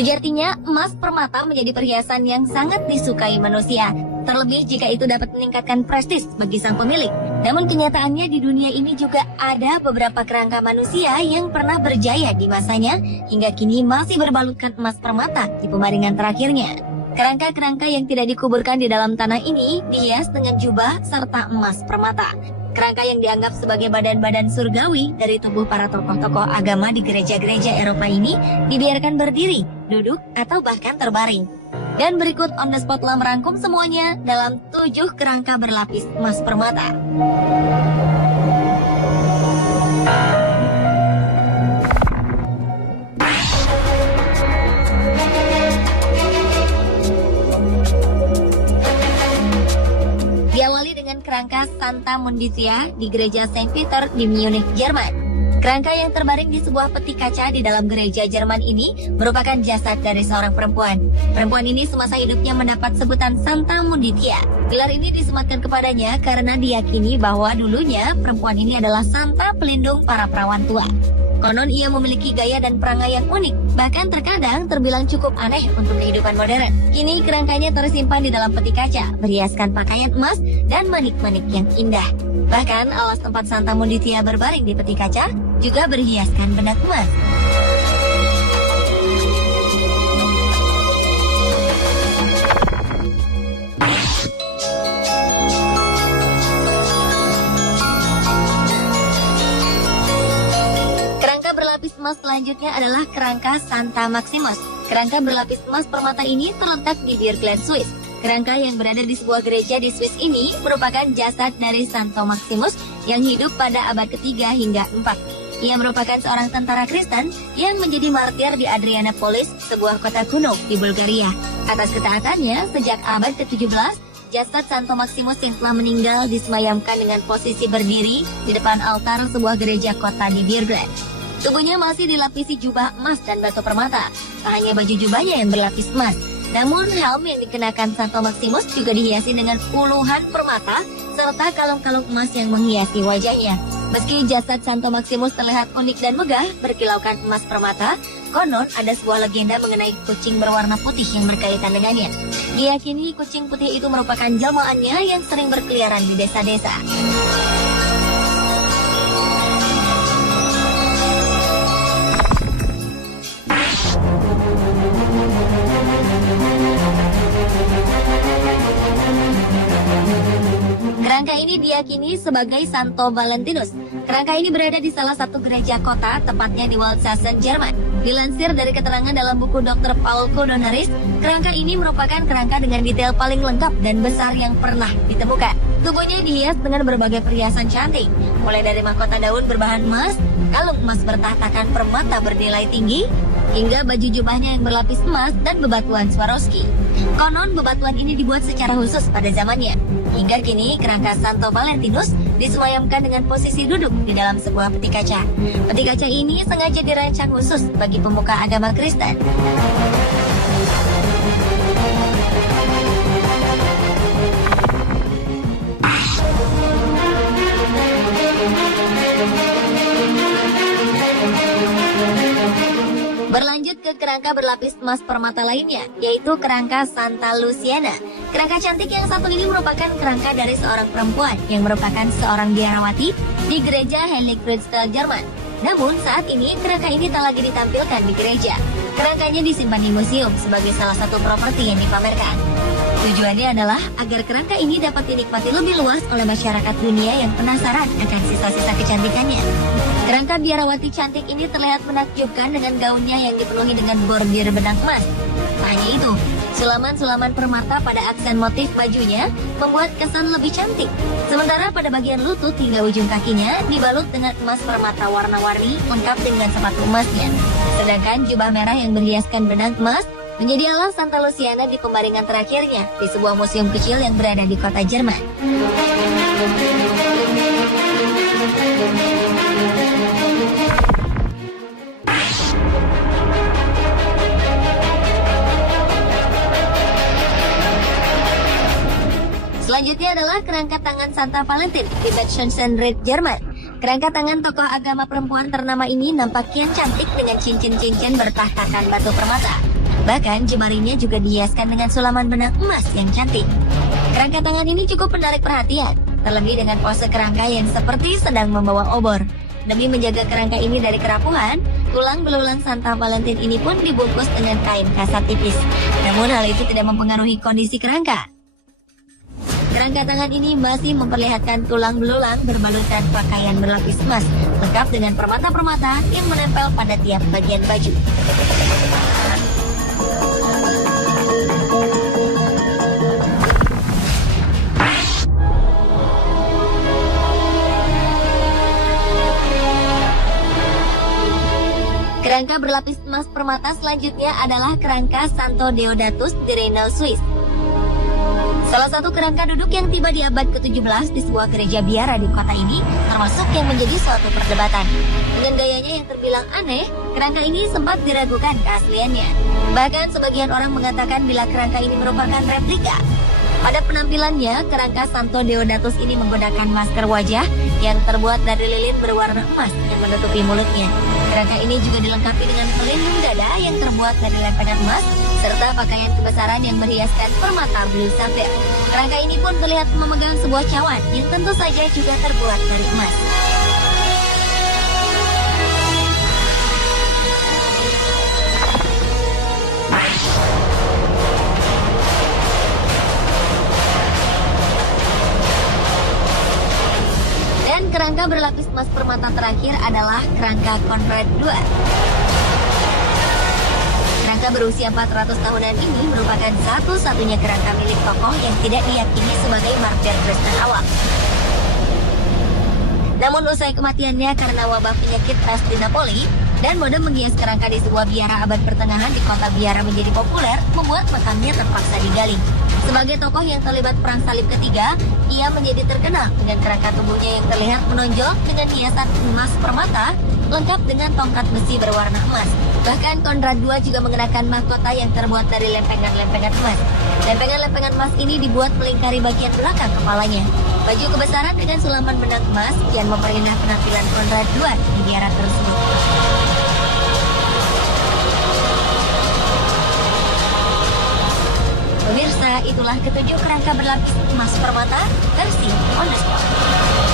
Sejatinya, emas permata menjadi perhiasan yang sangat disukai manusia, terlebih jika itu dapat meningkatkan prestis bagi sang pemilik. Namun kenyataannya di dunia ini juga ada beberapa kerangka manusia yang pernah berjaya di masanya, hingga kini masih berbalutkan emas permata di pembaringan terakhirnya. Kerangka-kerangka yang tidak dikuburkan di dalam tanah ini dihias dengan jubah serta emas permata. Kerangka yang dianggap sebagai badan-badan surgawi dari tubuh para tokoh-tokoh agama di gereja-gereja Eropa ini dibiarkan berdiri, duduk, atau bahkan terbaring. Dan berikut on the spot telah merangkum semuanya dalam 7 kerangka berlapis emas permata. Diawali dengan kerangka Santa Mundizia di gereja Saint Peter di Munich, Jerman. Kerangka yang terbaring di sebuah peti kaca di dalam gereja Jerman ini merupakan jasad dari seorang perempuan. Perempuan ini semasa hidupnya mendapat sebutan Santa Mundizia. Gelar ini disematkan kepadanya karena diyakini bahwa dulunya perempuan ini adalah santa pelindung para perawan tua. Konon ia memiliki gaya dan perangai yang unik, bahkan terkadang terbilang cukup aneh untuk kehidupan modern. Kini kerangkanya tersimpan di dalam peti kaca, berhiaskan pakaian emas dan manik-manik yang indah. Bahkan alas tempat Santa Mundizia berbaring di peti kaca juga berhiaskan benang emas. Berlapis emas selanjutnya adalah kerangka Santa Maximus. Kerangka berlapis emas permata ini terletak di Bierglen, Swiss. Kerangka yang berada di sebuah gereja di Swiss ini merupakan jasad dari Santo Maximus yang hidup pada abad ketiga hingga 4. Ia merupakan seorang tentara Kristen yang menjadi martir di Adrianopolis, sebuah kota kuno di Bulgaria. Atas ketaatannya, sejak abad ke-17, jasad Santo Maximus yang telah meninggal disemayamkan dengan posisi berdiri di depan altar sebuah gereja kota di Bierglen. Tubuhnya masih dilapisi jubah emas dan batu permata. Tak hanya baju jubahnya yang berlapis emas, namun helm yang dikenakan Santo Maximus juga dihiasi dengan puluhan permata serta kalung-kalung emas yang menghiasi wajahnya. Meski jasad Santo Maximus terlihat unik dan megah berkilaukan emas permata, konon ada sebuah legenda mengenai kucing berwarna putih yang berkaitan dengannya. Diyakini kucing putih itu merupakan jelmaannya yang sering berkeliaran di desa-desa. Kerangka ini diyakini sebagai Santo Valentinus. Kerangka ini berada di salah satu gereja kota, tepatnya di Waldsassen, Jerman. Dilansir dari keterangan dalam buku Dr. Paul Codonaris, kerangka ini merupakan kerangka dengan detail paling lengkap dan besar yang pernah ditemukan. Tubuhnya dihias dengan berbagai perhiasan cantik, mulai dari mahkota daun berbahan emas, kalung emas bertahtakan permata bernilai tinggi, hingga baju jubahnya yang berlapis emas dan bebatuan Swarovski. Konon bebatuan ini dibuat secara khusus pada zamannya. Hingga kini kerangka Santo Valentinus disemayamkan dengan posisi duduk di dalam sebuah peti kaca. Peti kaca ini sengaja dirancang khusus bagi pemuka agama Kristen. Berlanjut ke kerangka berlapis emas permata lainnya, yaitu kerangka Santa Luciana. Kerangka cantik yang satu ini merupakan kerangka dari seorang perempuan yang merupakan seorang biarawati di gereja Heiligkreuzstal, Jerman. Namun saat ini kerangka ini tak lagi ditampilkan di gereja. Kerangkanya disimpan di museum sebagai salah satu properti yang dipamerkan. Tujuannya adalah agar kerangka ini dapat dinikmati lebih luas oleh masyarakat dunia yang penasaran akan sisa-sisa kecantikannya. Kerangka biarawati cantik ini terlihat menakjubkan dengan gaunnya yang dipenuhi dengan bordir benang emas. Tak hanya itu, sulaman-sulaman permata pada aksen motif bajunya membuat kesan lebih cantik. Sementara pada bagian lutut hingga ujung kakinya dibalut dengan emas permata warna-warni lengkap dengan sepatu emasnya. Sedangkan jubah merah yang berhiaskan benang emas menjadi alas Santa Luciana di pembaringan terakhirnya di sebuah museum kecil yang berada di kota Jerman. Selanjutnya adalah kerangka tangan Santa Valentin di Bad Schönsenried, Jerman. Kerangka tangan tokoh agama perempuan ternama ini nampak kian cantik dengan cincin-cincin bertahtakan batu permata. Bahkan jemarinya juga dihiaskan dengan sulaman benang emas yang cantik. Kerangka tangan ini cukup menarik perhatian, terlebih dengan pose kerangka yang seperti sedang membawa obor. Demi menjaga kerangka ini dari kerapuhan, tulang belulang Santa Valentin ini pun dibungkus dengan kain kasat tipis. Namun hal itu tidak mempengaruhi kondisi kerangka. Kerangka tangan ini masih memperlihatkan tulang belulang berbalutkan pakaian berlapis emas, lengkap dengan permata-permata yang menempel pada tiap bagian baju. Kerangka berlapis emas permata selanjutnya adalah kerangka Santo Deodatus di Rheine, Swiss. Salah satu kerangka duduk yang tiba di abad ke-17 di sebuah gereja biara di kota ini, termasuk yang menjadi suatu perdebatan. Dengan gayanya yang terbilang aneh, kerangka ini sempat diragukan keasliannya. Bahkan sebagian orang mengatakan bila kerangka ini merupakan replika. Pada penampilannya, kerangka Santo Deodatus ini menggunakan masker wajah yang terbuat dari lilin berwarna emas yang menutupi mulutnya. Kerangka ini juga dilengkapi dengan pelindung dada yang terbuat dari lempengan emas, serta pakaian kebesaran yang berhiaskan permata blue sapphire. Kerangka ini pun terlihat memegang sebuah cawan yang tentu saja juga terbuat dari emas. Dan kerangka berlapis emas permata terakhir adalah kerangka Conrad II. Kerangka berusia 400 tahunan ini merupakan satu-satunya kerangka milik tokoh yang tidak diyakini sebagai martir Kristen awal. Namun usai kematiannya karena wabah penyakit pes di Napoli, dan mode menghias kerangka di sebuah biara abad pertengahan di kota biara menjadi populer, membuat makamnya terpaksa digali. Sebagai tokoh yang terlibat Perang Salib Ketiga, ia menjadi terkenal dengan kerangka tubuhnya yang terlihat menonjol dengan hiasan emas permata, lengkap dengan tongkat besi berwarna emas. Bahkan Conrad II juga mengenakan mahkota yang terbuat dari lempengan-lempengan emas. Lempengan-lempengan emas ini dibuat melingkari bagian belakang kepalanya. Baju kebesaran dengan sulaman benang emas kian memperindah penampilan Conrad II di biara tersebut. Pemirsa, itulah ketujuh kerangka berlapis emas permata versi On The Spot.